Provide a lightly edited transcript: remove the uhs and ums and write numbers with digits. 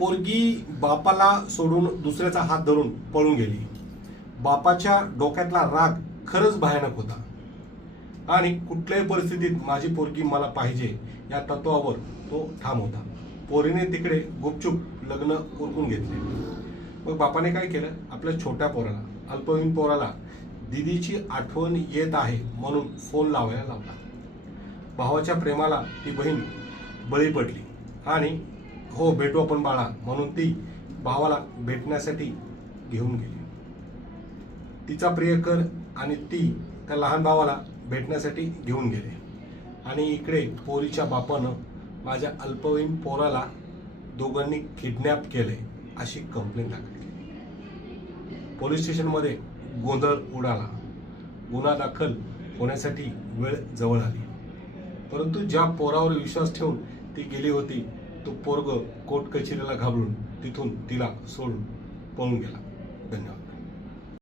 पोरगी बापाला सोडून दुसऱ्याचा हात धरून पळून गेली. बापाच्या डोक्यातला राग खरंच भयानक होता आणि कुठल्याही परिस्थितीत माझी पोरगी मला पाहिजे या तत्वावर तो ठाम होता. पोरीने तिकडे गुपचूप लग्न उरकून घेतले. मग बापाने काय केलं, आपल्या छोट्या पोराला, अल्पवयीन पोराला दिदीची आठवण येत आहे म्हणून फोन लावायला लावला. भावाच्या प्रेमाला ती बहीण बळी पडली आणि हो भेटू आपण बाळा म्हणून ती भावाला भेटण्यासाठी घेऊन गेली. तिचा प्रियकर आणि ती त्या लहान भावाला भेटण्यासाठी घेऊन गेले आणि इकडे पोरीच्या बापानं माझ्या अल्पवयीन पोराला दोघांनी किडनॅप केले अशी कंप्लेंट दाखल केली. पोलीस स्टेशनमध्ये गोंधळ उडाला. गुन्हा दाखल होण्यासाठी वेळ जवळ आली. परंतु ज्या पोरावर विश्वास ठेवून ती गेली होती तो पोरग कोर्ट कचेरीला घाबरून तिथून तिला सोडून पळून गेला. धन्यवाद.